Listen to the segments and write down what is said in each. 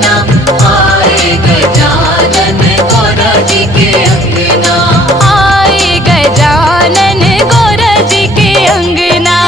अंगना, आए गजानन गौरा जी के अंगना, आए गजानन गौरा जी के अंगना।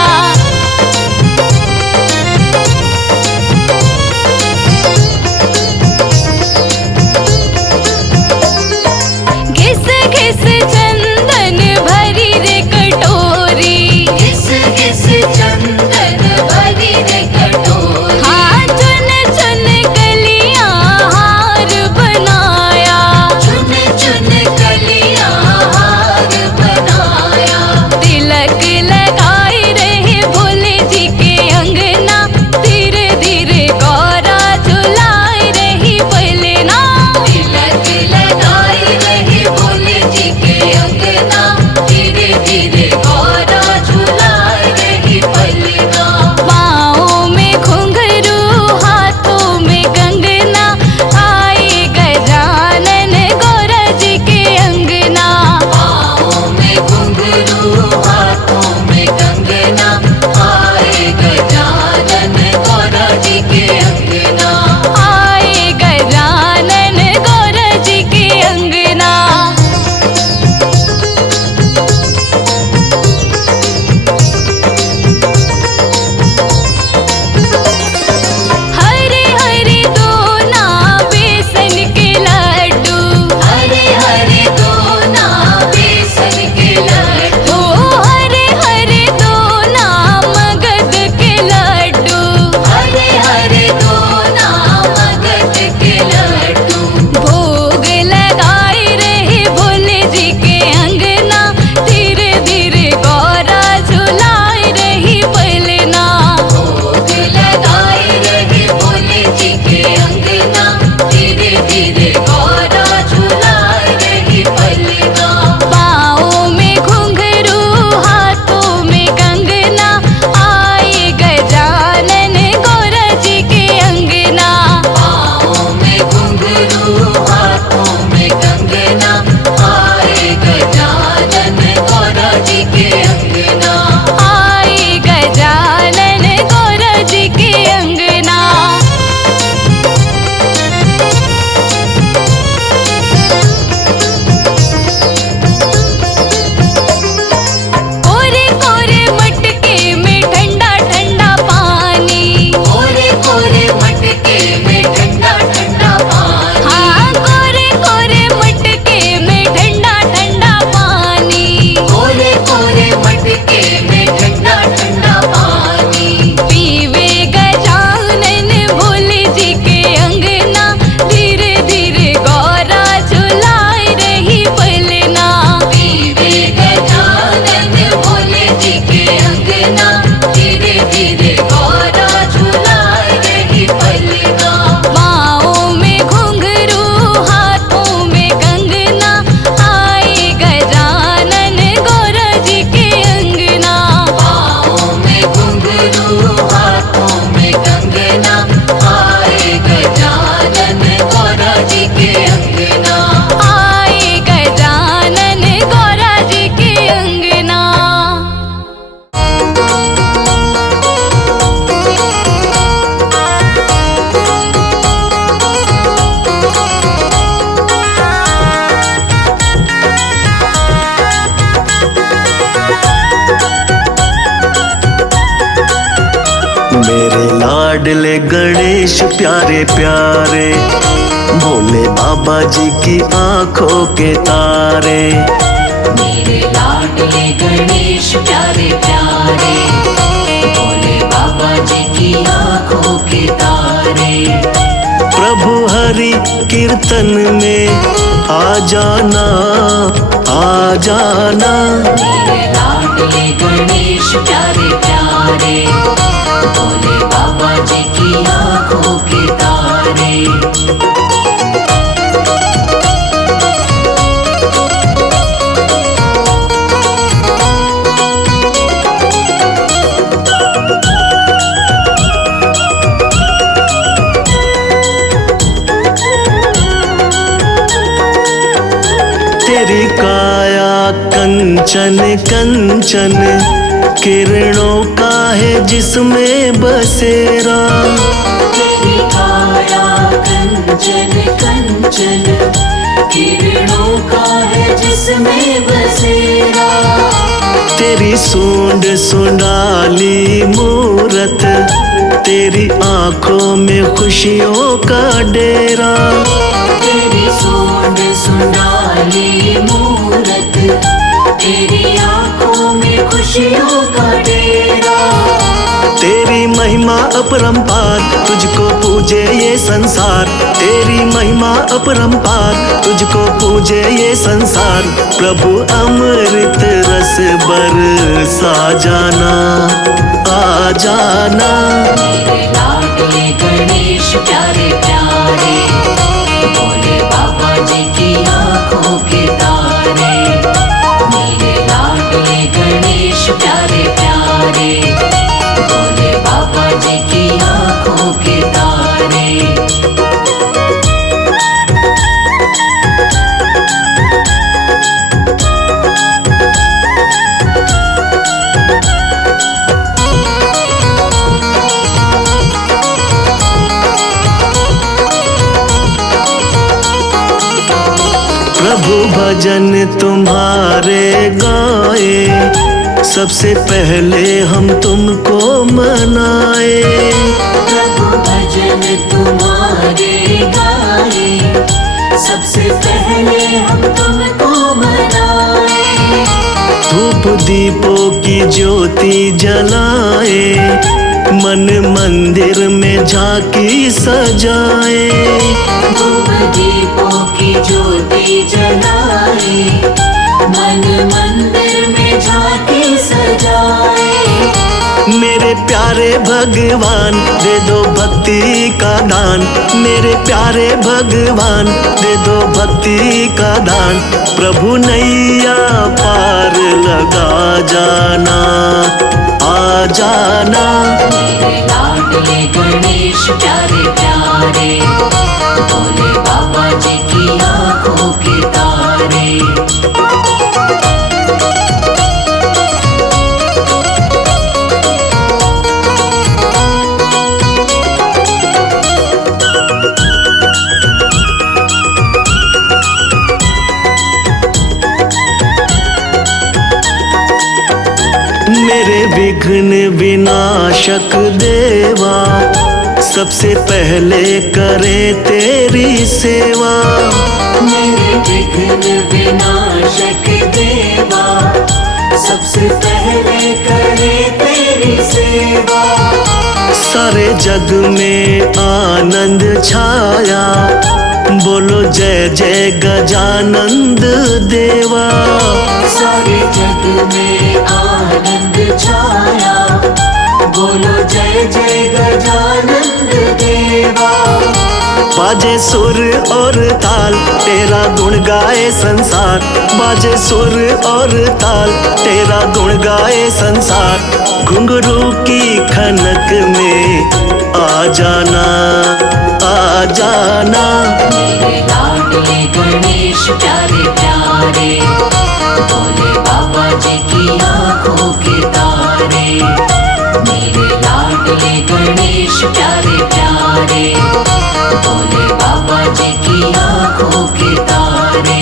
घिस घिस चंदन भरी रे कटोरी, घिस घिस चंदन भरी रे कटोरी, हाँ चुन चुन कलियां हार बनाया, चुन चुन कलियां हार बनाया, तिलक लगाए रहे भोले जी के अंगना, धीरे धीरे गौरा झुलाए रही पलना। तिलक लगाई रही भोले जी के अंगना, धीरे धीरे गौरा झुलाए रही पलना, पाँव में घुंघरू हाथों में कंगना, आए गजानन गौरा जी के अंगना। पाँव में घुंघरू हाथों में कंगना, आए गजानन गौरा जी के अंगना, आए गजानन गौरा जी के अंगना। हरे हरे दोना बेसन के लड्डू, हरे हरे दोना बेसन के लड्डू, ओ हरे हरे दोना मगध के लड्डू, हरे हरे दोना मगध के लड्डू, भोग लगाए रहे भोले जी के अंगना, धीरे धीरे गौरा झुलाए रही पलना। भोग लगाए रहे भोले जी के अंगना, धीरे धीरे गौरा झुलाए रही पलना, पाँव में घुंघरू हाथों में कंगना, आए गजानन गौरा जी के अंगना। पाँव में घुंघरू हाथों में कंगना, आए गजानन गौरा जी के अंगना, आए गजानन गौरा जी के अंगना। कोरे कोरे मटके में ठंडा ठंडा पानी, कोरे कोरे मटके में ठंडा ठंडा पानी, हाँ कोरे कोरे मटके में ठंडा ठंडा पानी, कोरे कोरे मटके में ठंडा ठंडा पानी, पीवे गजानन भोले जी के अंगना, धीरे धीरे गौरा झुलाए रही पलना। पीवे गजानन भोले जी के अंगना, धीरे धीरे गौरा झुलाए रही पलना, पाँव में घुंघरू हाथों में कंगना, आए गजानन गौरा जी के अंगना। पाँव में घुंघरू हाथों में कंगना, आए गजानन गौरा जी के अंगना, आए गजानन गौरा जी के अंगना। मेरे लाडले गणेश प्यारे प्यारे, भोले बाबा जी की आंखों के तारे। मेरे लाडले गणेश प्यारे प्यारे, भोले बाबा जी की आंखों के तारे। प्रभु हरि कीर्तन में आ जाना, आ जाना। मेरे लाडले गणेश प्यारे प्यारे, भोले बाबा जी की आंखों के तारे। तेरी काया कंचन कंचन, किरणों का है जिसमें बसेरा। तेरी काया तेरी सूंड सुंडाली मूरत, तेरी आंखों में खुशियों का डेरा। तेरी सूंड सुंडाली मूरत, तेरी आंखों में खुशियों का डेरा। तेरी महिमा अपरंपार, तुझको पूजे ये संसार। तेरी महिमा अपरंपार, तुझको पूजे ये संसार। प्रभु अमृत रस बरसा जाना, आ जाना। मेरे लाडले गणेश प्यारे प्यारे, भोले बाबा जी की आंखों के तारे। मेरे लाडले गणेश प्यारे प्यारे, भोले बाबा जी की आंखों के तारे। प्रभु भजन तुम्हारे गाए, सबसे पहले हम तुमको मनाए। प्रभु भजन तुम्हारे गाए, सबसे पहले हम तुमको मनाए। धूप दीपों की ज्योति जलाए, मन मंदिर में झांकी सजाए। धूप दीपों की ज्योति जलाए, मन मंदिर में झांकी सजाए। मेरे प्यारे भगवान दे दो भक्ति का दान। मेरे प्यारे भगवान दे दो भक्ति का दान। प्रभु नैया पार लगा जाना, आ जाना। मेरे लाडले गणेश प्यारे प्यारे, भोले बाबा जी की आंखों के तारे। मेरे विघ्न विनाशक देवा, सबसे पहले करे तेरी सेवा। मेरे विघ्न विनाशक देवा, सबसे पहले करे तेरी सेवा। सारे जग में आनंद छाया, बोलो जय जय गजानंद देवा। सारे जग में आनंद छाया, बोलो जय जय गजानंद देवा। बाजे सुर और ताल, तेरा गुण गाए संसार। बाजे सुर और ताल, तेरा गुण गाए संसार। घुंघरू की खनक में आ जाना, आ जाना। मेरे लाडले गणेश प्यारे प्यारे, भोले बाबा जी की आंखों के तारे। मेरे लाडले गणेश प्यारे प्यारे, भोले बाबा जी की आंखों के तारे।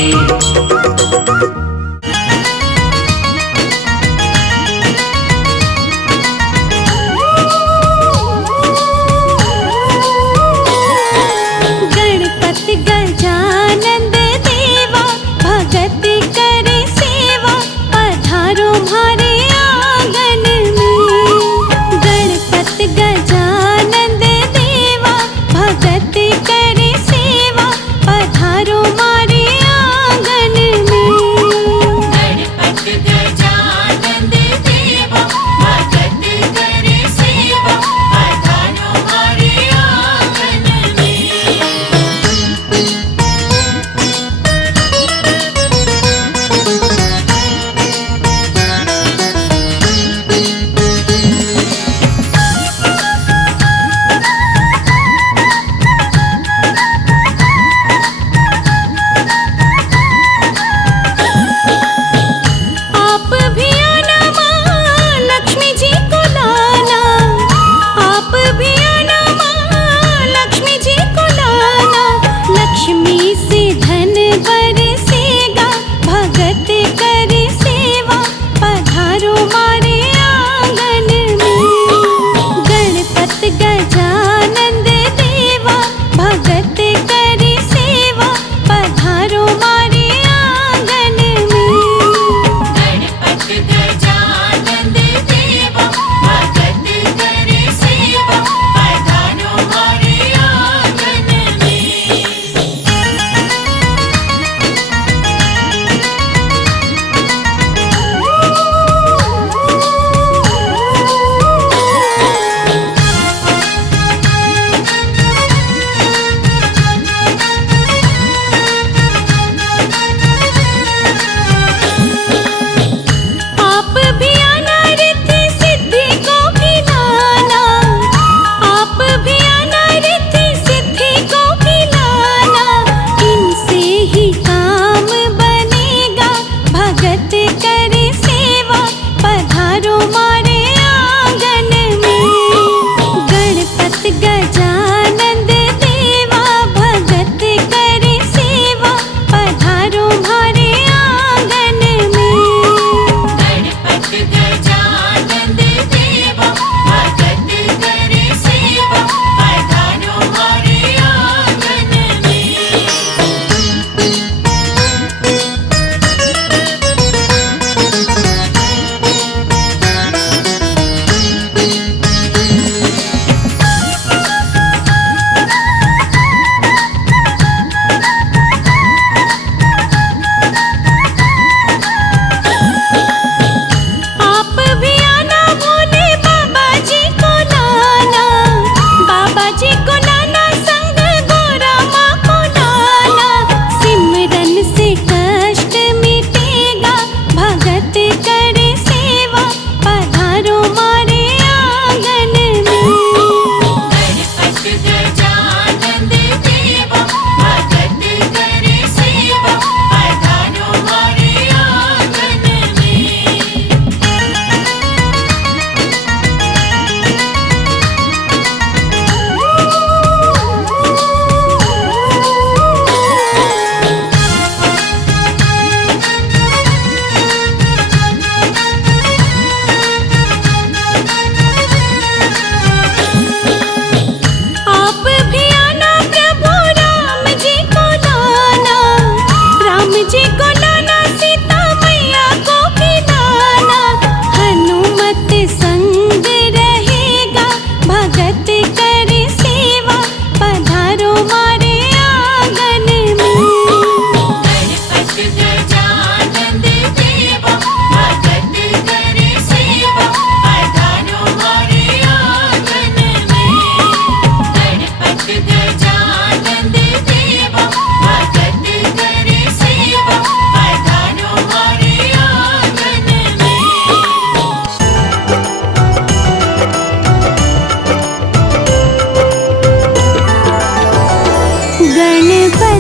गणपति गजानंद देवा, भगत करे सेवा, पधारो हमारे आंगन में। गणपति गजानंद देवा, भगत करे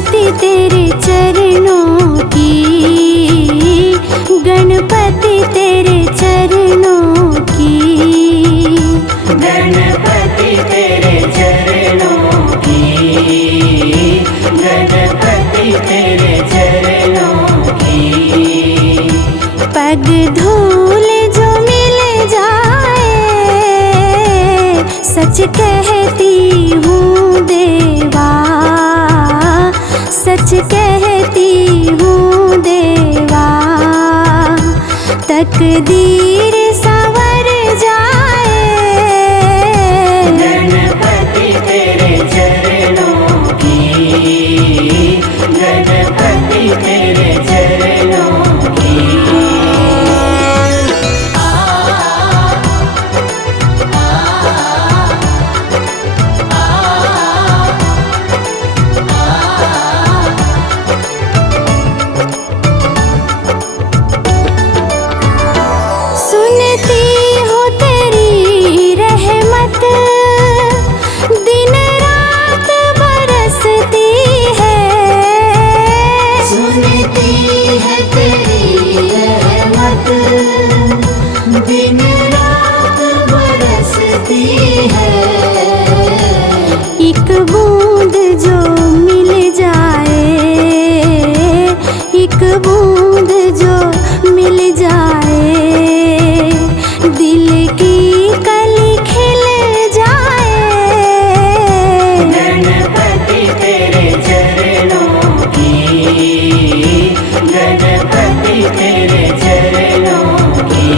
स्तुति तेरे चरणों की, गणपति तेरे चरणों की। गणपति तेरे चरणों की, गणपति तेरे चरणों की। पग धूल जो मिल जाए, सच कहती हूँ देवा, सच कहती हूँ देवा। तकदीर संवर जाए, गणपति तेरे चरणों की, गणपति तेरे चरणों की। सुनती हूँ तेरी रहमत, दिन रात बरसती है। सुनती है तेरी रहमत, दिन रात बरसती है। एक बूंद जो मिल जाए, एक बूंद जो मिल जाए, दिल की कली खिल जाए। गणपति तेरे चरणों की, गणपति तेरे चरणों की।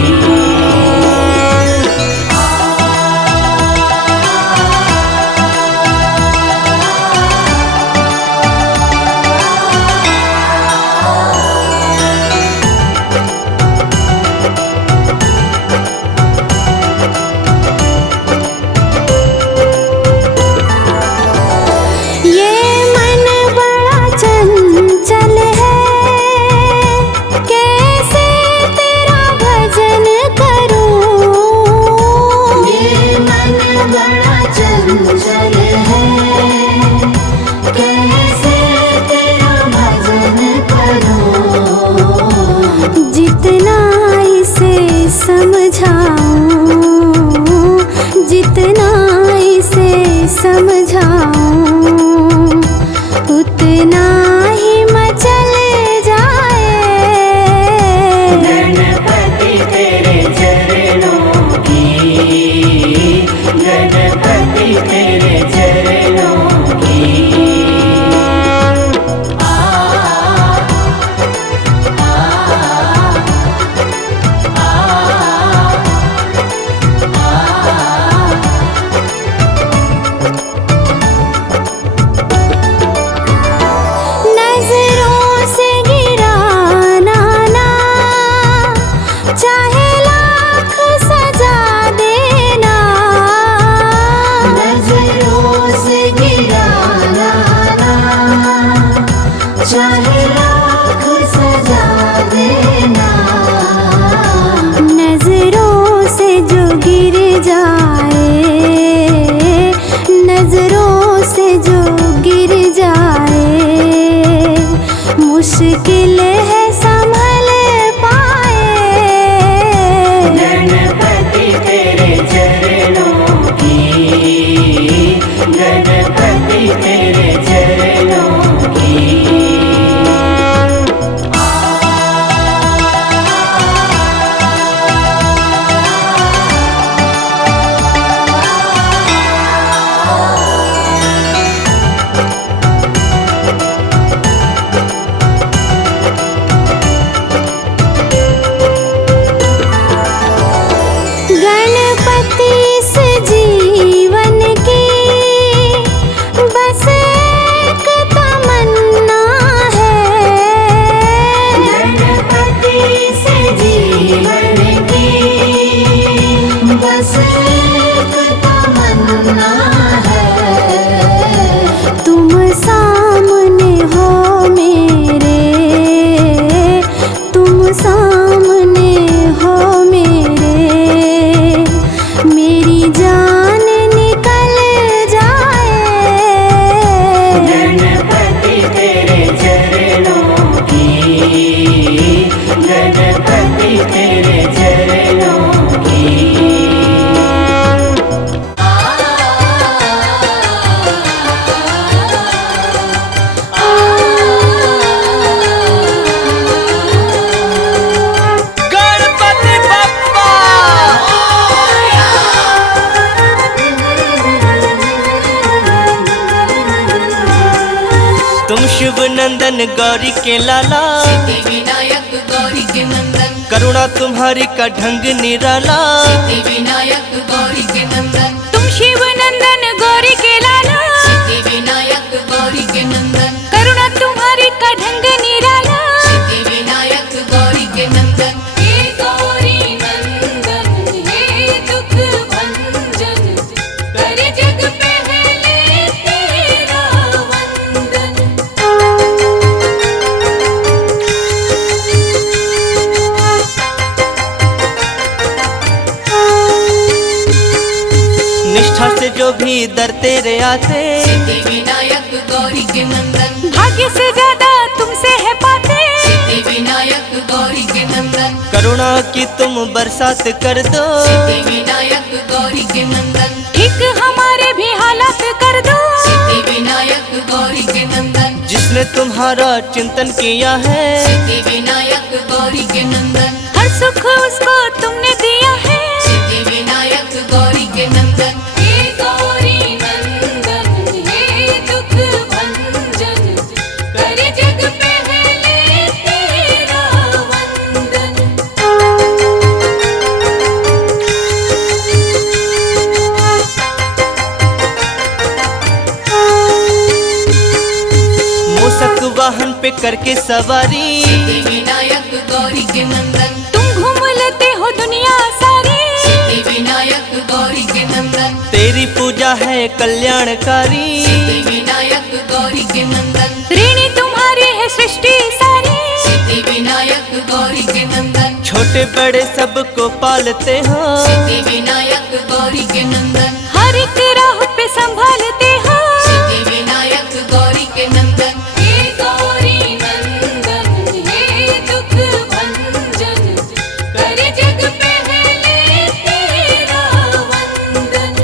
ये मन बड़ा चंचल है, कैसे तेरा भजन करूं। ये मन बड़ा चंचल है, कैसे तेरा भजन करूं। जितना इसे समझाऊं, जितना इसे समझाऊं, उतना ही मचल जाए। गणपति तेरे चरणों की, गणपति तेरे चरणों की। नजरों से गिराना ना, चाहे लाख सजा देना। नजरों से गिराना ना, चाहे लाख सजा देना। नजरों से जो गिर जाए, नजरों से जो गिर जाए, मुश्किल है संभल पाए। गणपति तेरे चरणों की, गणपति तेरे चरणों की। तुम शिव नंदन गौरी के लाला, सिद्धि विनायक गौरी के नंदन, करुणा तुम्हारी का ढंग निराला। सिद्धि विनायक गौरी के नंदन, तुम शिव नंदन गौरी के लाला, सिद्धि विनायक गौरी के नंदन, करुणा तुम्हारी का ढंग निराला। सिद्धि विनायक गौरी के नंदन। हे गौरी नंदन हे दुख भंजन, कर जग पहले तेरा वंदन। निष्ठा से जो भी दर तेरे आते, सिद्धि विनायक गौरी के नंदन, भाग्य से ज्यादा तुमसे है पाते। सिद्धि विनायक गौरी के नंदन, करुणा की तुम बरसात कर दो। सिद्धि विनायक गौरी के नंदन, ठीक हमारे भी हालात कर दो। सिद्धि विनायक गौरी के नंदन, जिसने तुम्हारा चिंतन किया है, सिद्धि विनायक गौरी के नंदन, हर सुख उसको तुमने दिया है। सिद्धि विनायक गौरी के नंदन। हे गौरी नंदन हे दुख भंजन, कर जग पहले तेरा वंदन। मूसक वाहन पे करके सवारी, सिद्धि विनायक गौरी के नंदन, तुम घूम लेते हो दुनिया सारी। सिद्धि विनायक गौरी के नंदन, तेरी पूजा है कल्याणकारी। सिद्धि विनायक गौरी के नंदन, ऋणी तुम्हारी है सृष्टि सारी। सिद्धि विनायक गौरी के नंदन, छोटे बड़े सबको पालते हो। सिद्धि विनायक गौरी के नंदन, हर एक राह पे संभालते हो। सिद्धि विनायक गौरी के नंदन। हे गौरी नंदन हे दुख भंजन, कर जग पहले तेरा वंदन।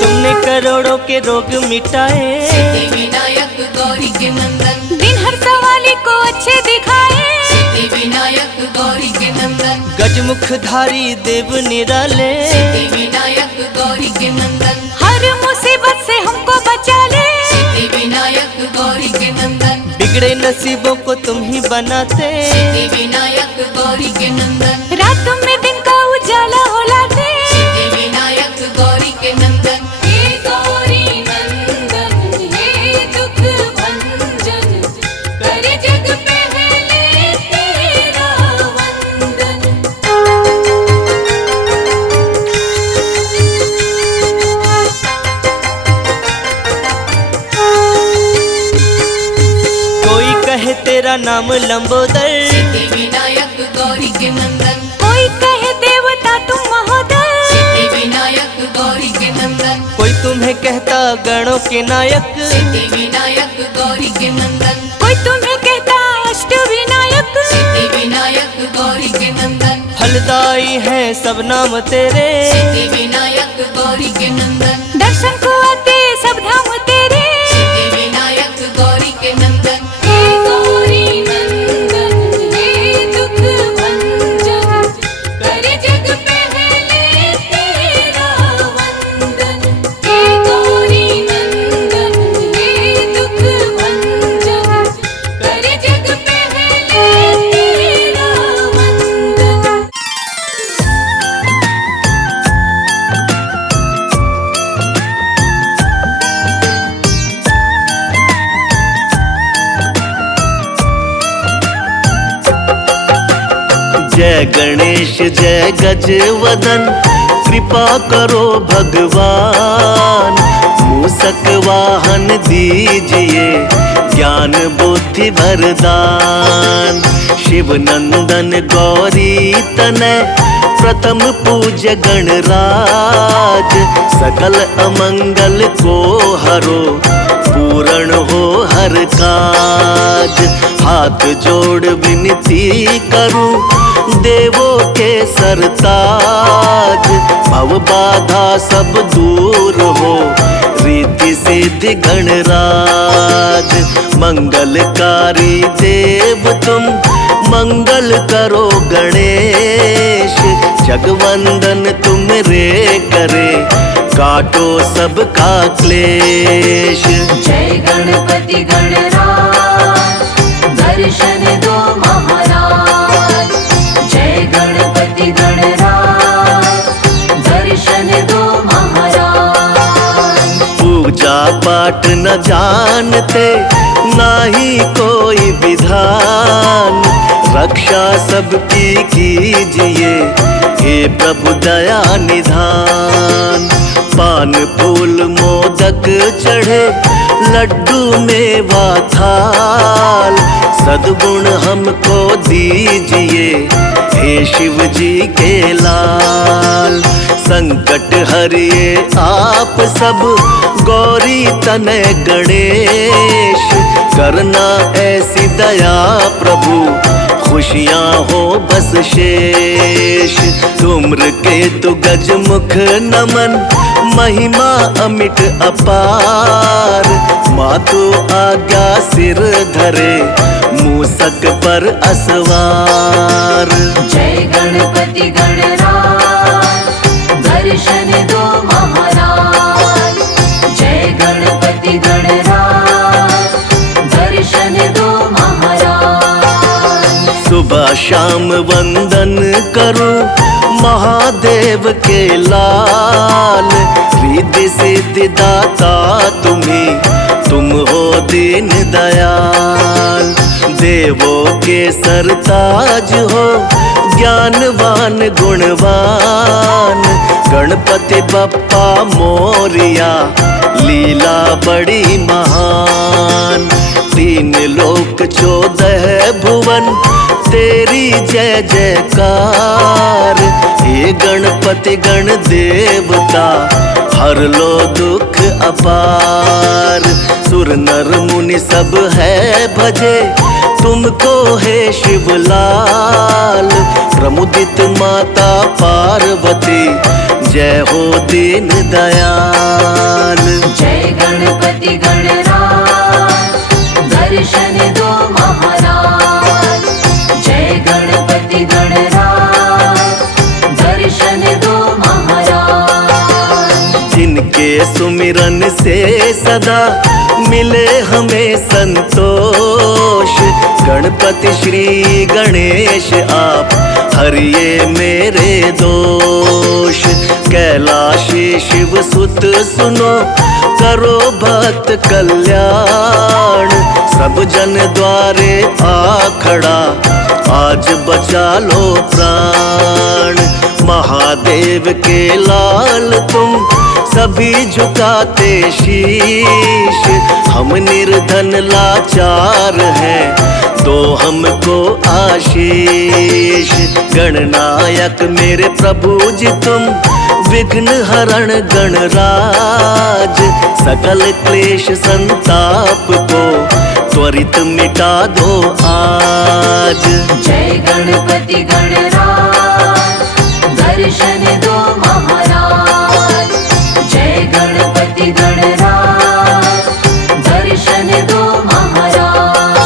तुमने करोड़ों के रोग मिटाए, सिद्धि विनायक गौरी के नंदन, दिन हर सवाली को अच्छे दिखाए। सिद्धि विनायक गौरी के नंदन, गजमुखधारी देव निराले। सिद्धि विनायक गौरी के नंदन, हर मुसीबत से हमको बचा ले। सिद्धि विनायक गौरी के नंदन, बिगड़े नसीबों को तुम ही बनाते। सिद्धि विनायक गौरी के नंदन, रात में दिन का उजाला हो लाते। सिद्धि विनायक गौरी के नंदन। हे गौरी नंदन हे दुख भंजन, कर जग पहले तेरा वंदन। कोई कहे तेरा नाम लंबोदर, सिद्धि विनायक गौरी के नंदन, कोई कहे देवता तुम महोदय। सिद्धि विनायक गौरी के नंदन, कोई तुम्हें कहता गणों के नायक। सिद्धि विनायक गौरी के नंदन, कोई तुम्हें कहता अष्ट विनायक। सिद्धि विनायक गौरी के नंदन, फलदाई है सब नाम तेरे। सिद्धि विनायक गौरी के नंदन, दर्शन को आते सब धाम तेरे। सिद्धि विनायक गौरी के नंदन। हे गौरी नंदन हे दुख भंजन, कर जग पहले तेरा वंदन। हे गौरी नंदन हे दुख भंजन, कर जग पहले तेरा वंदन। जय गणेश जय गजवदन, कृपा करो भगवान। मूसक वाहन दीजिए, ज्ञान बुद्धि वरदान। शिव नंदन गौरी तनय, प्रथम पूज्य गणराज। सकल अमंगल को हरो, पूर्ण हो हर काज। हाथ जोड़ विनती करूं, देवों के सरताज। भव बाधा सब दूर हो, रीति सिद्धि गणराज। मंगलकारी देव तुम, मंगल करो गणेश, जगवंदन तुमरे करे, काटो सबका क्लेश। जय गणपति गणराज, दर्शन दो महाराज। जय गणपति गणराज, दर्शन दो महाराज। पूजा पाठ न जानते, ना ही कोई विधान, रक्षा सबकी कीजिए, हे प्रभु दया निधान। पान फूल मोदक चढ़े, लड्डू मेवा थाल, सद्गुण हमको दीजिए, हे शिव जी के लाल। संकट हरिए आप सब, गौरी तनय गणेश, करना ऐसी दया प्रभु, खुशियाँ हो बस शेष। धूम्र केतु गज मुख नमन, महिमा अमिट अपार, मातु आज्ञा सिर धरे, मूसक पर असवार। जय गणपति गणराज, दर्शन दो महाराज। जय गणपति गणराज, दर्शन दो महाराज। सुबह शाम वंदन करूं महादेव के लाल, रिद्धि सिद्धि दाता तुम्ही, तुम हो दीन दयाल। देवों के सरताज हो, ज्ञानवान गुणवान, गणपति बप्पा मोरिया, लीला बड़ी महान। तीन लोक 14 भुवन, तेरी जय जयकार, हे गणपति गण देवता, हर लो दुख अपार। सुर नर मुनि सब है भजे, तुमको है शिवलाल, प्रमुदित माता पार्वती, जय हो दीन दयाल। जय गणपति गणराज, दर्शन दो महाराज। जय गणपति गणराज, दर्शन दो महाराज। जिनके सुमिरन से सदा मिले हमें संतोष, गणपति श्री गणेश आप, हरिये मेरे दोष। कैलाशी शिव सुत सुनो, करो भक्त कल्याण, सब जन द्वारे आ खड़ा, आज बचा लो प्राण। महादेव के लाल तुम, सभी झुकाते शीश, हम निर्धन लाचार हैं, दो हमको आशीष। गणनायक मेरे प्रभु जी तुम, विघ्न हरण गणराज, सकल क्लेश संताप को, त्वरित मिटा दो आज। जय गणपति गणराज, दर्शन दो महाराज। जय गणपति गणराज, दर्शन दो महाराज।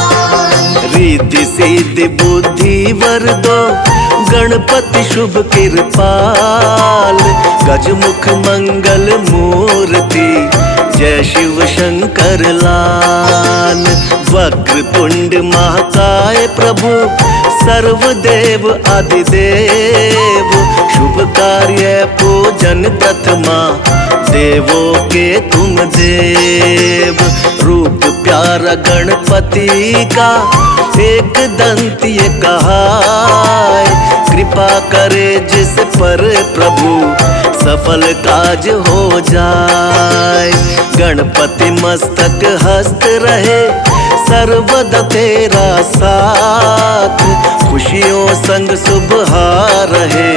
रिद्धि सिद्धि बुद्धि वर दो, गणपति शुभ कृपाल, गजमुख मंगल मूर्ति, जय शिव शंकर लाल। वक्र तुंड महाकाय प्रभु, सर्वदेव आदिदेव, शुभ कार्य पूजन प्रथमा, देवों के तुम देव। रूप प्यारा गणपति का, एक दंत ये कहाय, कृपा करे जिस पर प्रभु, सफल काज हो जाए। गणपति मस्तक हस्त रहे, सर्वदा तेरा साथ, खुशियों संग सुबह रहे,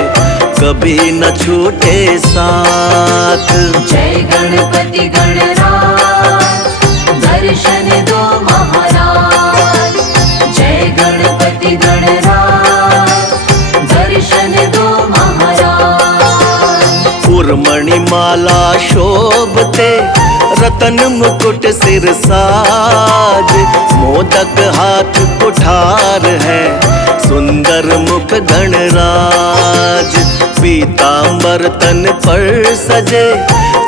कभी न छूटे साथ। जय गणपति गणराज, दर्शन दो महाराज। जय गणपति गणराज, दर्शन दो महाराज। उर्मणि माला शोभते, रतन मुकुट सिर साज, मोदक हाथ कुठार है, सुंदर मुख गणराज। पीतांबर तन पर सजे,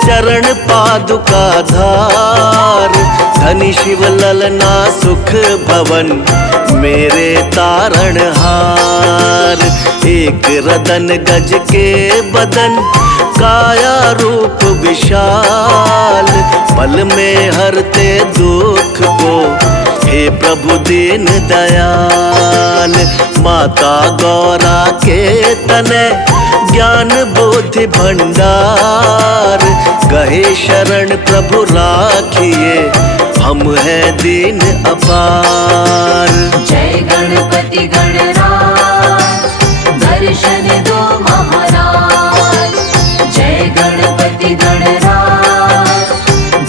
चरण पादुका धार। धनी शिव ललना सुख भवन, मेरे तारण हार। एक रतन गज के बदन, काया रूप विशाल। पल में हरते दुख को, हे प्रभु दीन दयाल। माता गौरा के तने, ज्ञान बुद्धि भंडार। गहे शरण प्रभु राखिए, हम हैं दीन अपार। जय गणपति गणराज, दर्शन दो महाराज। जय गणपति गणराज,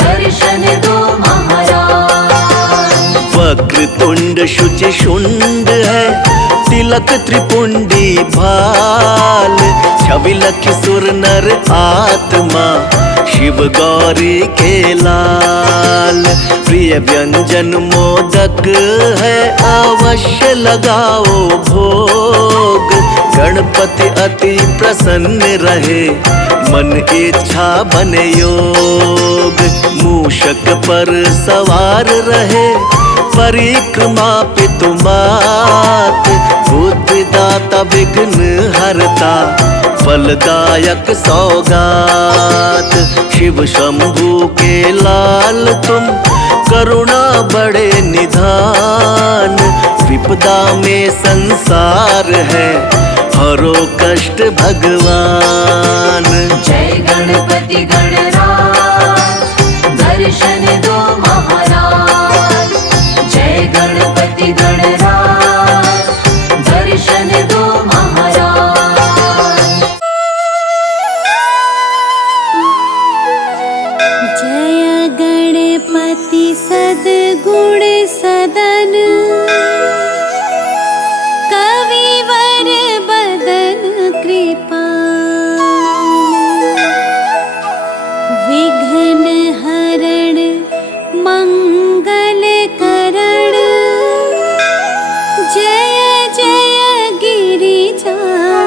दर्शन दो महाराज। वक्रतुंड शुचि शुंड है, तिलक त्रिपुंडी भाल। छवि लखि सुर नर आत्मा, शिव गौरी के लाल। प्रिय व्यंजन मोदक है, अवश्य लगाओ भोग। गणपति अति प्रसन्न रहे, मन इच्छा बने योग। मूषक पर सवार रहे, परिक्रमा पितुमात। बुद्धिदाता विघ्न हरता, फलदायक सौगात। शिव शंभू के लाल तुम, करुणा बड़े निधान। विपदा में संसार है, हरो कष्ट भगवान। जय गणपति गणराज, दर्शन दो महाराज। जय गणपति गणराज, दर्शन दो महाराज। जय गणपति सद्गुण सदन, कविवर बदन कृपाल। विघ्न हरण मंगल करण, जय जय गिरिजानन।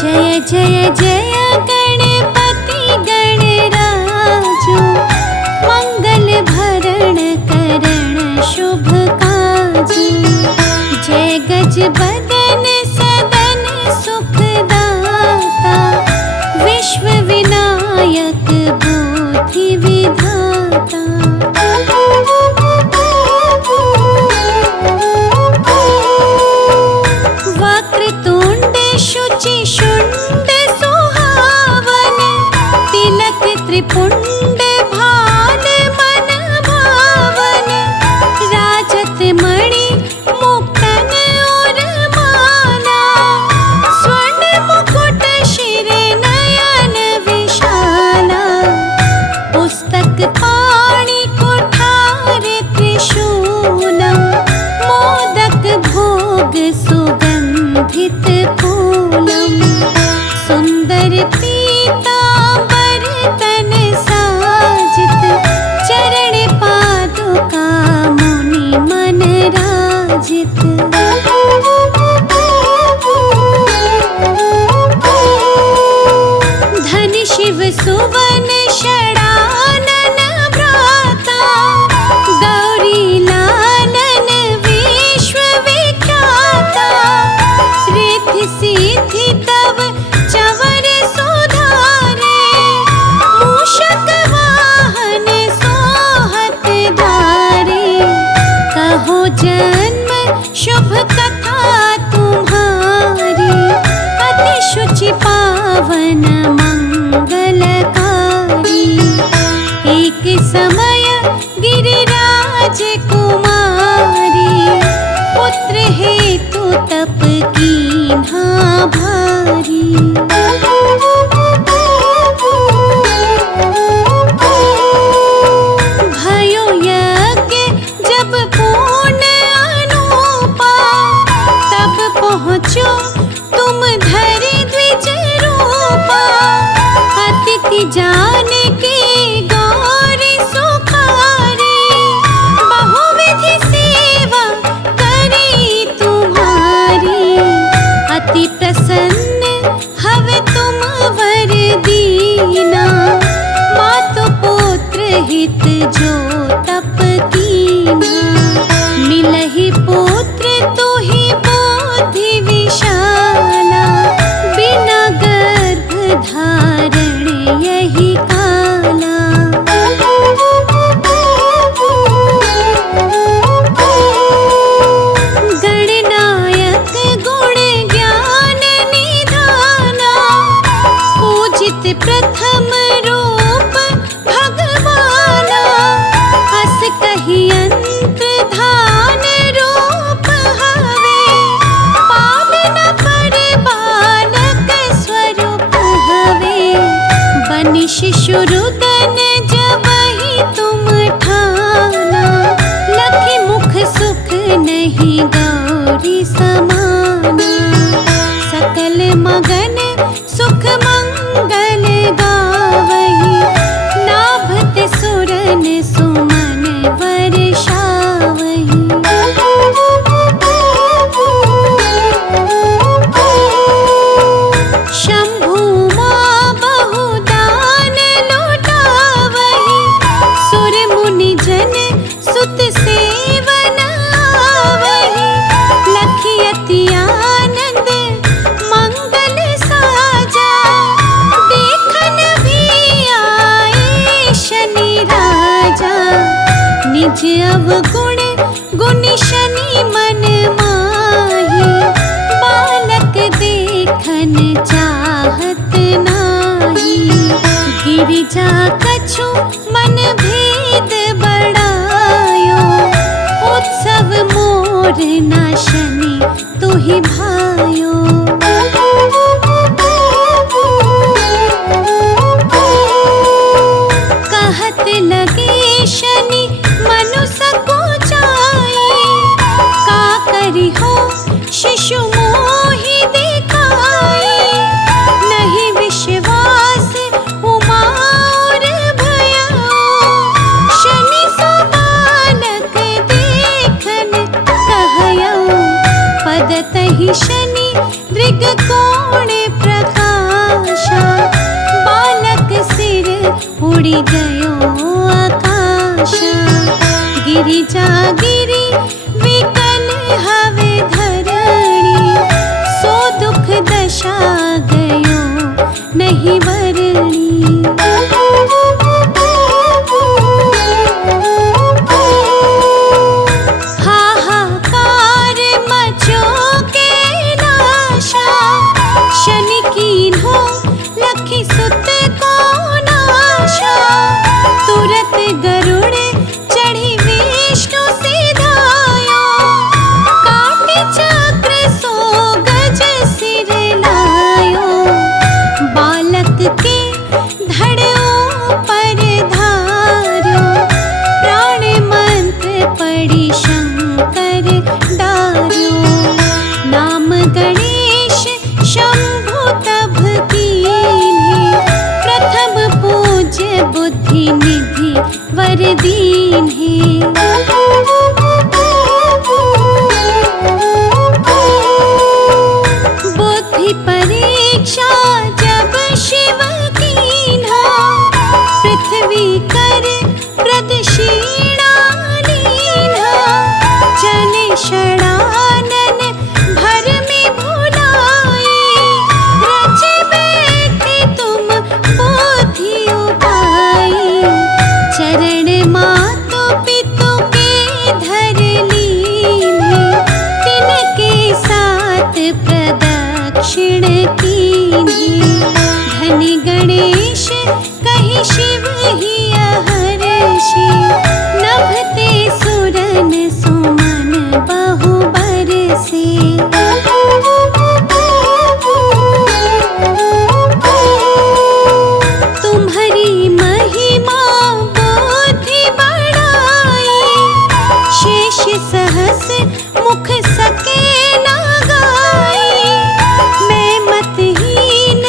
जय जय जय गणपति गणराजो, मंगल भरण करण शुभ काजो। जय गज बदन सदन सुखदाता, विश्व विनायक बुद्धि विधाता। वक्रतुंड शुचि शुंड सुहावन, तिलक त्रिपुंड भाल मन भावन। राजत मणि मुक्तन और माला, स्वर्ण मुकुट शिर नयन विशाला। पुस्तक पाणि कुठार त्रिशूलम, मोदक भोग सुगंधित फूलम। सुंदर पीतांबर तन साजित, चरण पादुका मुनि मन राजित। धन शिव सुवन षडानन भ्राता, गौरी लालन विश्व विख्याता। रिद्धि सिद्धि तव चवर सुधारे, मूषक वाहन सोहत धारे। कहो जन्म शुभ कथा तुम्हारी, अति शुचि पावन मंगलकारी। एक समय गिरिराज कुमारी, पुत्र हेतु तप कीन्हा भारी। भयो यज्ञ जब पूर्ण अनूपा, निज अवगुण गुणी शनि मन माही, बालक देखन चाहत नाही। गिरिजा कछु मन भेद बढ़ायो, उत्सव मोर ना शनि तुहि भायो। कहत लगे शनि मनु सकुचाई, का करी हो शिशु मोहि दिखाई। नहीं विश्वास उमा और भयो, शनि सो बालक देखन कहयो। पदतहि शनि दृग कोण प्रकाशा, बालक सिर उड़ी गयो आकाशा। गिरिजा गिरी विकल हवे धरणी, सो दुख दशा गयो नहीं वरणी। हाहाकार मचो के नाशा, शनि कीन्हो लखी सुत को नाशा। तुरत गरुड़ चढ़ी विष्णु सिधायो, काटे चक्र सो गज सिर लायो। बालक के धड़ों पर धारो, प्राण मंत्र पढ़ी शंकर डार्यो। नाम गणेश शंभु तब कीन्हे, प्रथम पूज्य बुद्धि निधि वर दीन्हे। बुद्धि परीक्षा जब शिव कीन्हा, पृथ्वी कर प्रदक्षिणा लीन्हा। चले षडानन भर में भुलाए, रचे बैठे तुम बुद्धि उपाई। चरण मातु पितु के धर लीन्हे, तिनके साथ प्रदक्षिण कीन्हे। धनि गणेश कहि शिव ही हर्षि, नभते सुरन सुमन बहु बरसे। तुम्हारी महिमा बुद्धि बढ़ाई, शेष सहस मुख सके ना गाई। मैं मतहीन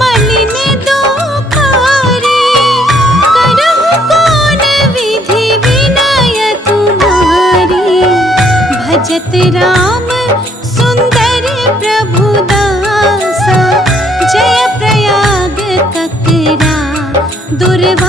मलिन दोखारी, करहु कौन विधि विनय तुम्हारी। भजत राम सुंदर प्रभु दासा, जय प्रयाग ककरा दुर्वासा।